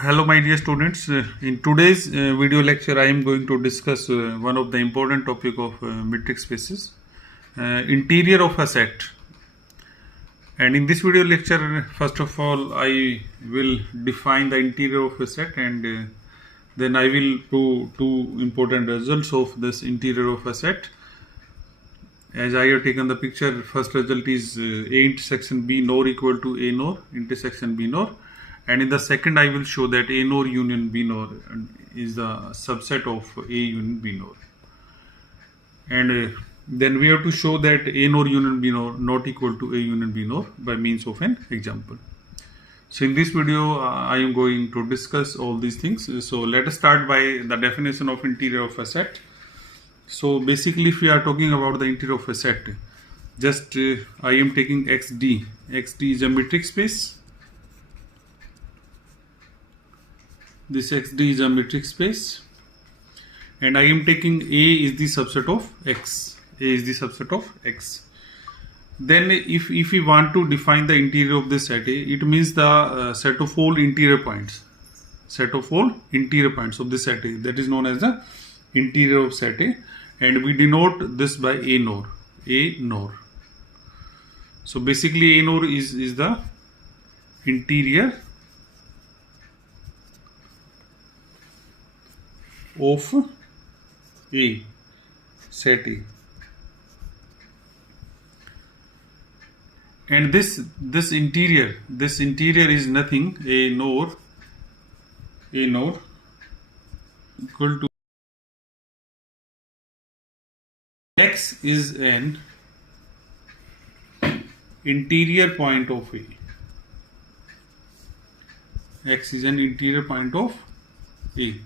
Hello my dear students, in today's video lecture I am going to discuss one of the important topic of metric spaces, interior of a set. And in this video lecture, first of all I will define the interior of a set, and then I will do two important results of this interior of a set. As I have taken the picture, first result is A intersection B nor equal to A nor intersection B nor. And in the second, I will show that A nor union B nor is the subset of A union B nor. And then we have to show that A nor union B nor not equal to A union B nor by means of an example. So in this video, I am going to discuss all these things. So let us start by the definition of interior of a set. So basically, if we are talking about the interior of a set, just I am taking XD. XD is a metric space. This XD is a metric space, and I am taking A is the subset of X. A is the subset of X. Then if we want to define the interior of this set A, it means the set of all interior points. Set of all interior points of this set A, that is known as the interior of set A, and we denote this by A nor. A nor. So basically A nor is the interior of A, set A, and this interior is nothing. A nor equal to X is an interior point of A. X is an interior point of A.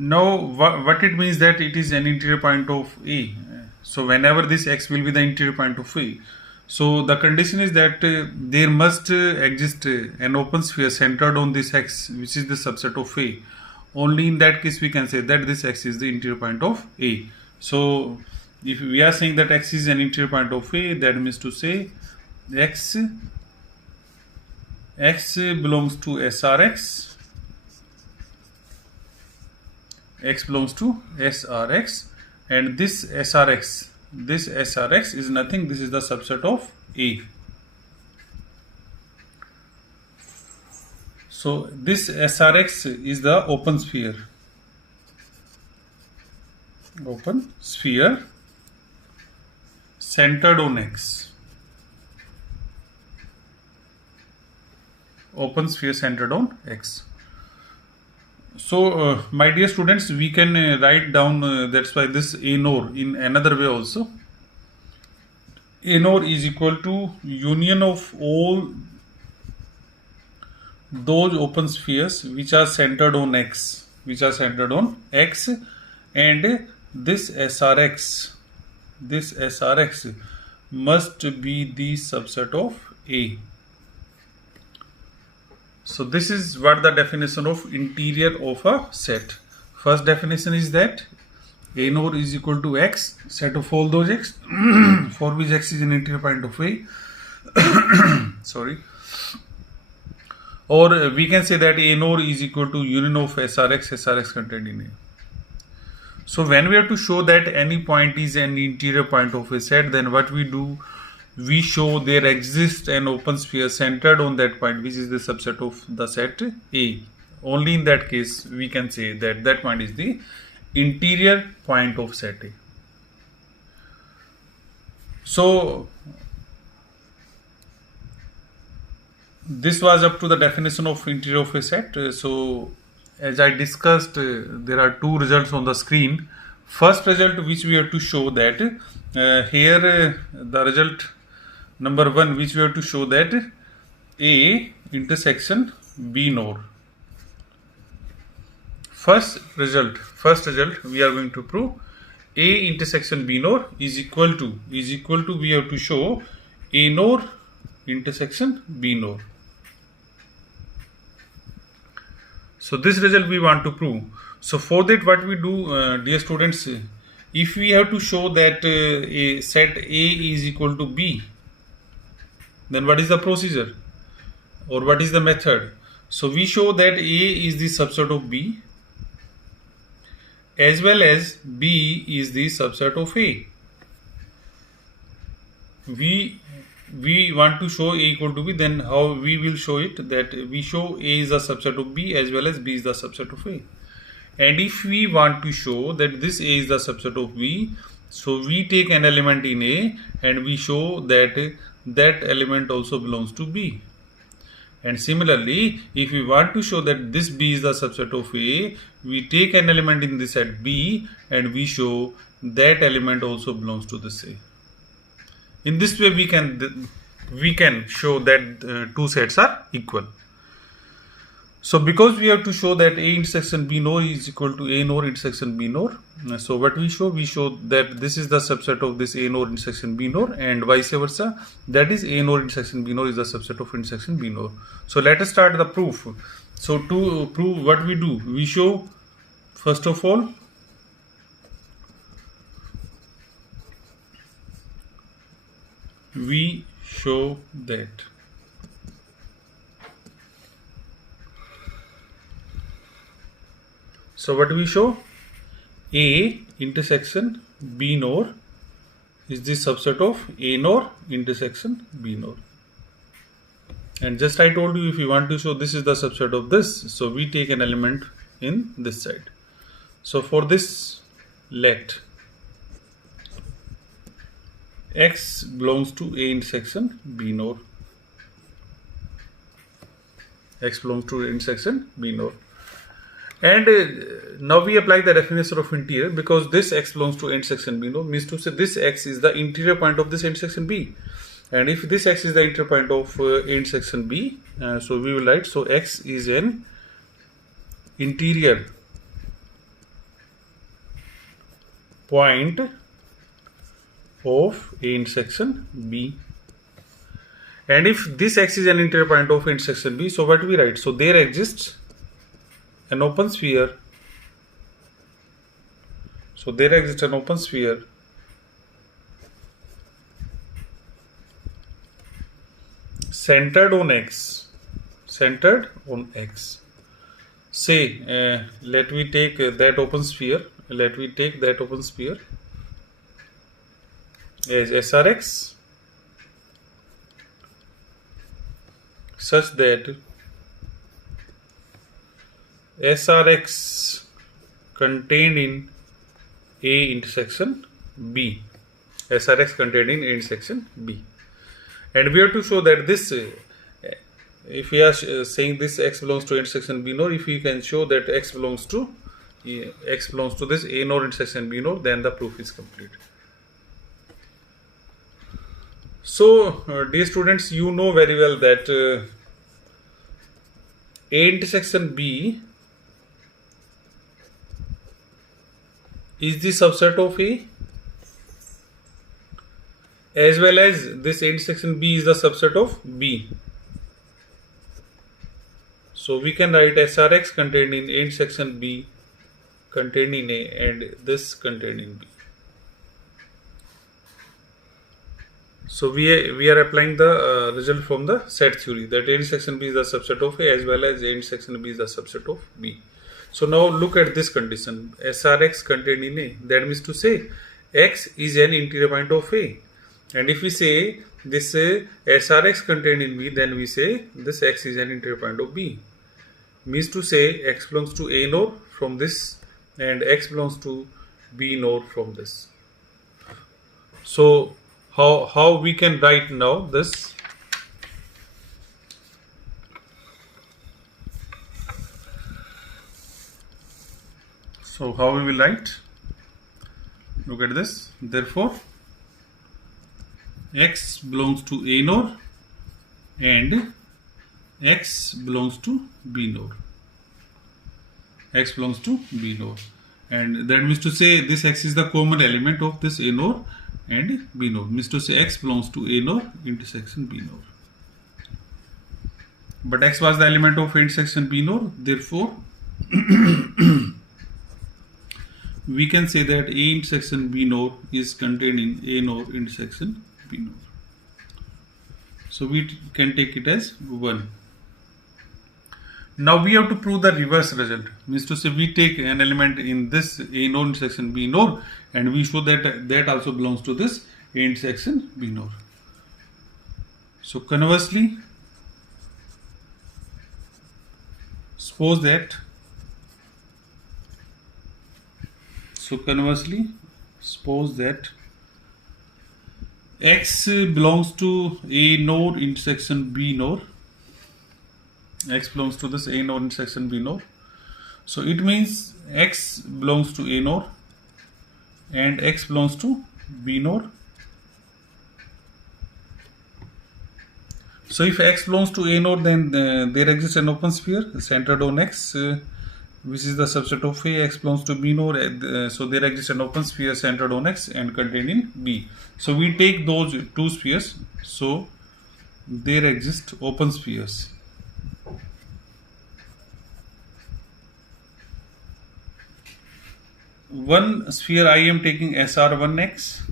Now, what it means that it is an interior point of A. So, whenever this X will be the interior point of A, so the condition is that there must exist an open sphere centered on this X, which is the subset of A. Only in that case we can say that this X is the interior point of A. So, if we are saying that X is an interior point of A, that means to say X belongs to SRX. X belongs to SRX, and this SRX is nothing. This is the subset of A. So this SRX is the open sphere. Open sphere centered on X. Open sphere centered on X. So, my dear students, we can write down, that's why this A nor in another way also. A nor is equal to union of all those open spheres which are centered on X, and this SRX must be the subset of A. So this is what the definition of interior of a set. First definition is that A nor is equal to X, set of all those X for which X is an interior point of A. Sorry. Or we can say that A nor is equal to union of SRX contained in A. So when we have to show that any point is an interior point of a set, then what we do? We show there exists an open sphere centered on that point, which is the subset of the set A. Only in that case we can say that that point is the interior point of set A. So this was up to the definition of interior of a set. So as I discussed, there are two results on the screen. First result which we have to show that here the result number 1, which we have to show that A intersection B nor. First result we are going to prove A intersection B nor is equal to we have to show A nor intersection B nor. So this result we want to prove. So for that, what we do, dear students, if we have to show that a set A is equal to B, Then what is the procedure or what is the method? So we show that A is the subset of B as well as B is the subset of A. We want to show A equal to B, then how we will show it? That we show A is the subset of B as well as B is the subset of A. And if we want to show that this A is the subset of B, so we take an element in A and we show that that element also belongs to B. And similarly, if we want to show that this B is the subset of A, we take an element in this set B and we show that element also belongs to this A. In this way, we can show that two sets are equal. So because we have to show that A intersection B nor is equal to A nor intersection B nor, so what we show that this is the subset of this A nor intersection B nor and vice versa, that is A nor intersection B nor is the subset of intersection B nor. So let us start the proof. So to prove, what we do, we show first of all we show that so what we show, A intersection B nor is the subset of A nor intersection B nor. And just I told you, if you want to show this is the subset of this, so we take an element in this side. So for this, let X belongs to A intersection B nor. X belongs to A intersection B nor. And now we apply the definition of interior, because this X belongs to intersection B nor means to say this X is the interior point of this intersection B. And if this X is the interior point of intersection B, so we will write, so X is an interior point of A intersection B. And if this X is an interior point of intersection B, so what we write? So there exists an open sphere. So there exists an open sphere centered on X. Centered on X. Say, let me take that open sphere. Let me take that open sphere as SRX, such that SRX contained in A intersection B. SRX contained in A intersection B. And we have to show that this, if we are saying this X belongs to intersection B nor, if we can show that X belongs to this A nor intersection B nor, then the proof is complete. So, dear students, you know very well that A intersection B is the subset of A, as well as this A intersection B is the subset of B. So we can write SRX contained in A intersection B contained in A and this contained in B. So we are applying the result from the set theory, that A intersection B is the subset of A as well as A intersection B is the subset of B. So now look at this condition, SRX contained in A. That means to say X is an interior point of A. And if we say this SRX contained in B, then we say this X is an interior point of B. Means to say X belongs to A nor from this and X belongs to B nor from this. So how we can write now this? So how we will write? Look at this. Therefore, X belongs to A nor and X belongs to B nor. X belongs to B nor. And that means to say this X is the common element of this A nor and B nor. Means to say X belongs to A nor intersection B nor. But X was the element of intersection B nor. Therefore, we can say that A intersection B nor is contained in A nor intersection B nor. So we can take it as 1. Now we have to prove the reverse result. Means to say we take an element in this A node intersection B node and we show that that also belongs to this A intersection B node. So conversely, suppose that X belongs to A node intersection B node. X belongs to this A node intersection B node. So it means X belongs to A node and X belongs to B node. So if X belongs to A node, then there exists an open sphere centered on X, which is the subset of A. X belongs to B node, so there exists an open sphere centered on X and contained in B. So we take those two spheres, so there exist open spheres. One sphere I am taking SR1X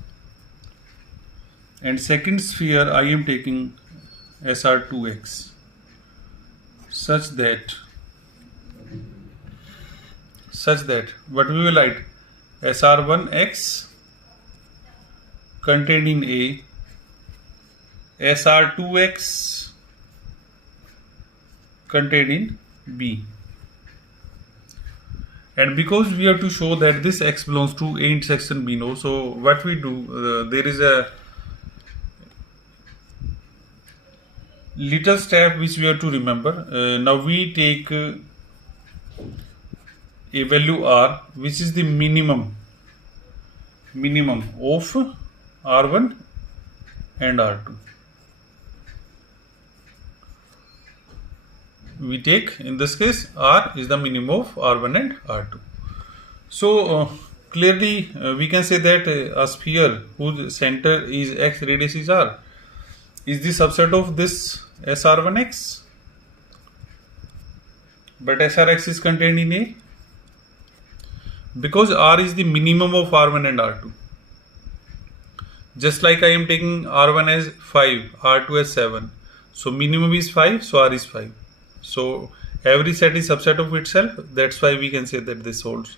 and second sphere I am taking SR2X such that what we will write, SR1X contained in A, SR2X contained in B. And because we have to show that this X belongs to A intersection B node, so what we do, there is a little step which we have to remember. Now we take a value R, which is the minimum of R1 and R2. We take, in this case, R is the minimum of R1 and R2. So clearly we can say that a sphere whose center is X, radius is R, is the subset of this SR1X, but SRX is contained in A, because R is the minimum of R1 and R2. Just like I am taking R1 as 5, R2 as 7. So minimum is 5, so R is 5. So every set is subset of itself. That's why we can say that this holds.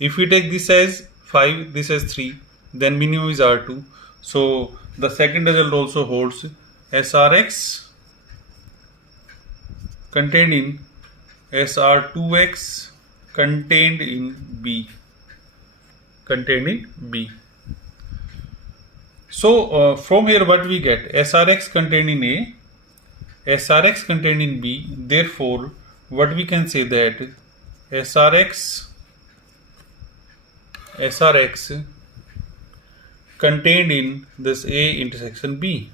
If we take this as 5, this as 3, then minimum is R2. So the second result also holds. SRX contained in SR2X contained in B. So from here what we get? SRX contained in A, SRX contained in B. Therefore what we can say that SRX contained in this A intersection B.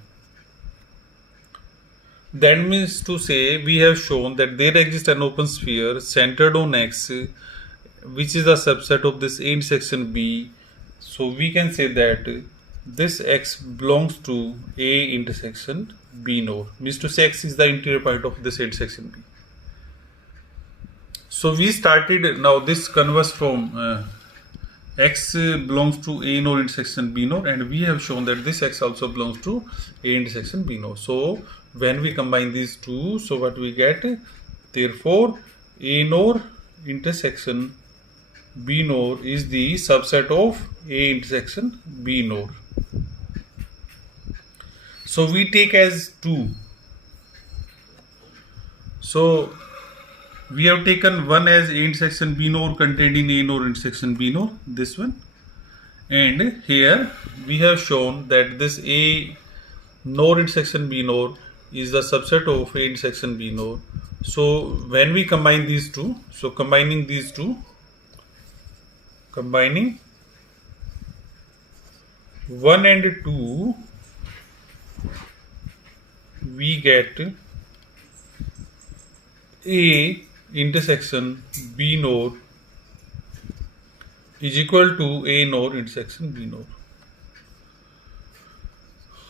That means to say we have shown that there exists an open sphere centered on X, which is a subset of this A intersection B. So we can say that this X belongs to A intersection B node. Means to say X is the interior point of this intersection B. So we started, now this converse from X belongs to A node intersection B node, and we have shown that this X also belongs to A intersection B node. So when we combine these two, so what we get? Therefore A node intersection B node is the subset of A intersection B node. So we take as 2. So we have taken one as A intersection B node contained in A node intersection B node, this one, and here we have shown that this A node intersection B node is the subset of A intersection B node. So when we combine these two, so combining 1 and 2, we get A intersection B node is equal to A node intersection B node.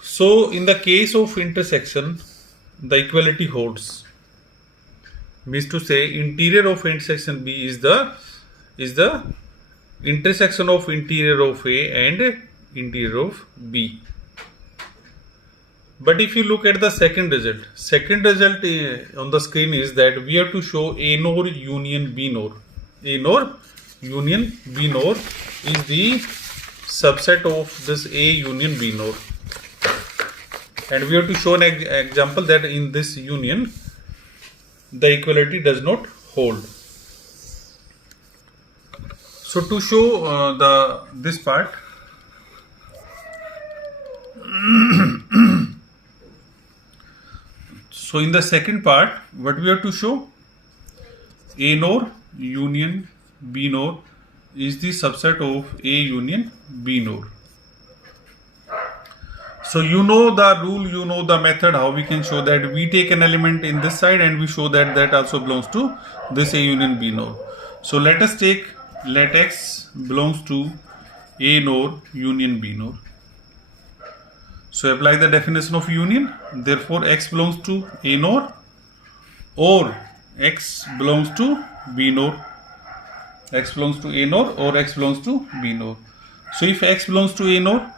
So in the case of intersection, the equality holds. Means to say interior of intersection B is the intersection of interior of A and interior of B. But if you look at the second result on the screen is that we have to show A nor union B nor. A nor union B nor is the subset of this A union B nor. And we have to show an example that in this union the equality does not hold. So to show this part, so in the second part, what we have to show? A nor union B nor is the subset of A union B nor. So you know the rule, you know the method, how we can show that. We take an element in this side and we show that that also belongs to this A union B nor. So let us take, let X belongs to A nor union B nor. So apply the definition of union. Therefore X belongs to A nor or X belongs to B nor. X belongs to A nor or X belongs to B nor. So if X belongs to A nor,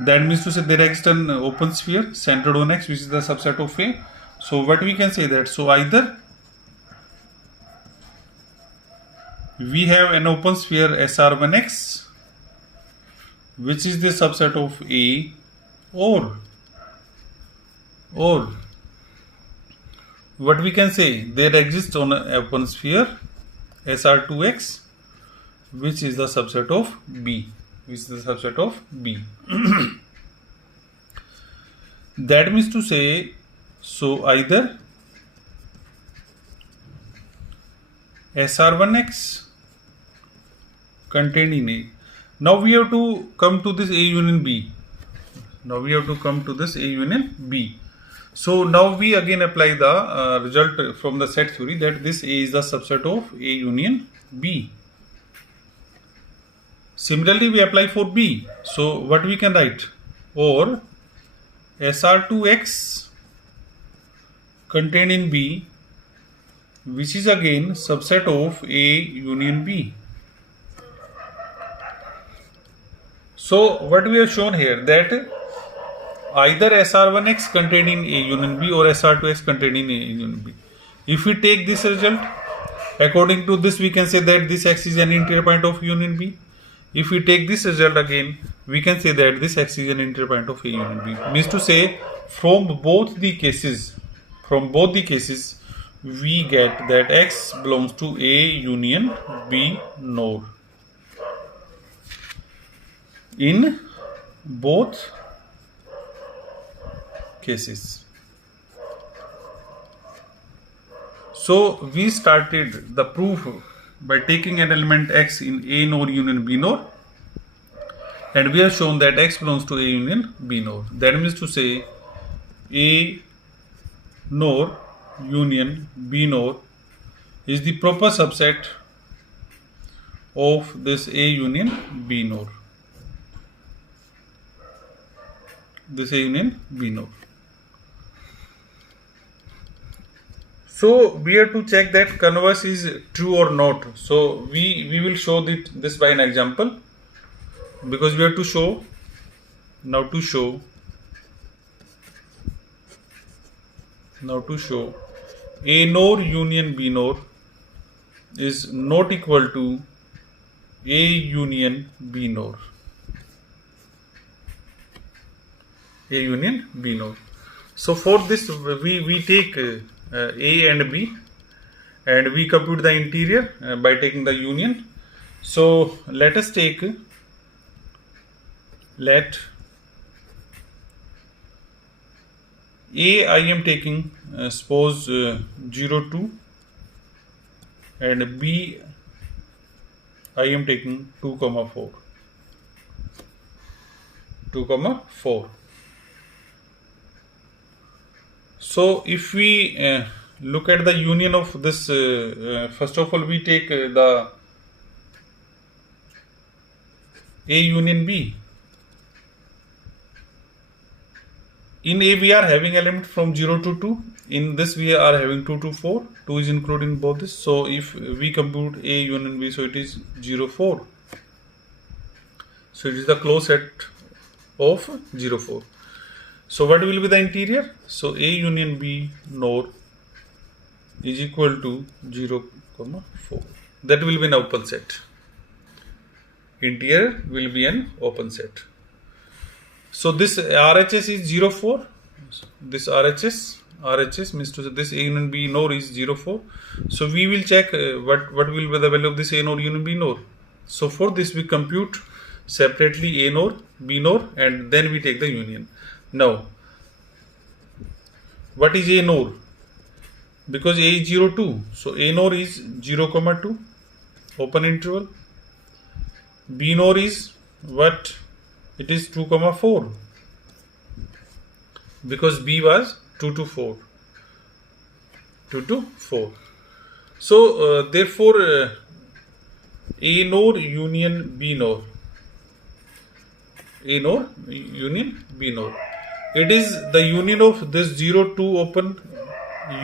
that means to say there exists an open sphere centered on X, which is the subset of A. So what we can say that, so either we have an open sphere SR1X, which is the subset of A, or what we can say, there exists on an open sphere SR2X, which is the subset of B. That means to say, so either SR1X contained in A. Now we have to come to this A union B. So now we again apply the result from the set theory that this A is the subset of A union B. Similarly, we apply for B. So what we can write? Or SR2X contained in B, which is again subset of A union B. So what we have shown here, that either SR1X contained in A union B or SR2X contained in A union B. If we take this result, according to this we can say that this X is an interior point of union B. If we take this result again, we can say that this X is an interior point of A union B. Means to say, from both the cases, we get that X belongs to A union B nor. In both cases. So we started the proof by taking an element X in A nor union B nor, and we have shown that X belongs to A union B nor. That means to say A nor union B nor is the proper subset of this A union B nor. So we have to check that converse is true or not. So we will show this by an example, because we have to show A nor union B nor is not equal to A union B nor. So for this we take A and B and we compute the interior by taking the union. So let us take, let A I am taking suppose 0 2 and B I am taking 2 comma 4. So if we look at the union of this, first of all we take the A union B. In A we are having element from 0 to 2. In this we are having 2 to 4. 2 is included in both this. So if we compute A union B, so it is 0 4. So it is the closed set of 0 4. So what will be the interior? So A union B nor is equal to 0, 4. That will be an open set. Interior will be an open set. So this RHS is 0, 4. This RHS means to say this A union B nor is 0, 4. So we will check what will be the value of this A nor union B nor. So for this we compute separately A nor, B nor, and then we take the union. Now, what is A nor? Because A is 0, 2. So A nor is 0, 2, open interval. B nor is what? It is 2, 4. Because B was 2 to 4. 2 to 4. So therefore A nor union B nor. A nor union B nor. It is the union of this 0, 2 open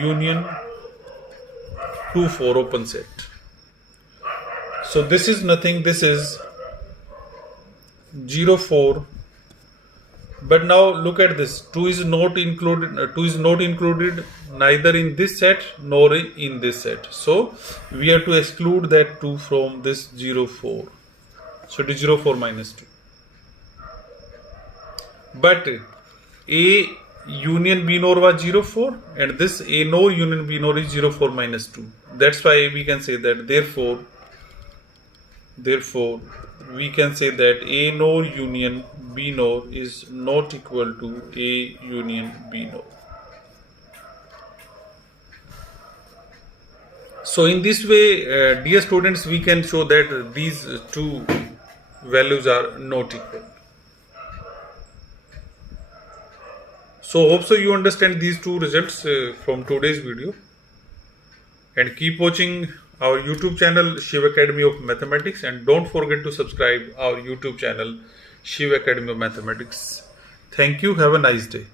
union 2, 4 open set. So this is nothing, this is 0, 4. But now look at this, 2 is not included neither in this set nor in this set. So we have to exclude that 2 from this 0, 4. So it is 0, 4 minus 2. But A union B nor was 0, 4 and this A nor union B nor is 0, 4 minus 2. That's why we can say that therefore we can say that A nor union B nor is not equal to A union B nor. So in this way, dear students, we can show that these two values are not equal. So hope so you understand these two results from today's video, and keep watching our YouTube channel Shiv Academy of Mathematics, and don't forget to subscribe our YouTube channel Shiv Academy of Mathematics. Thank you. Have a nice day.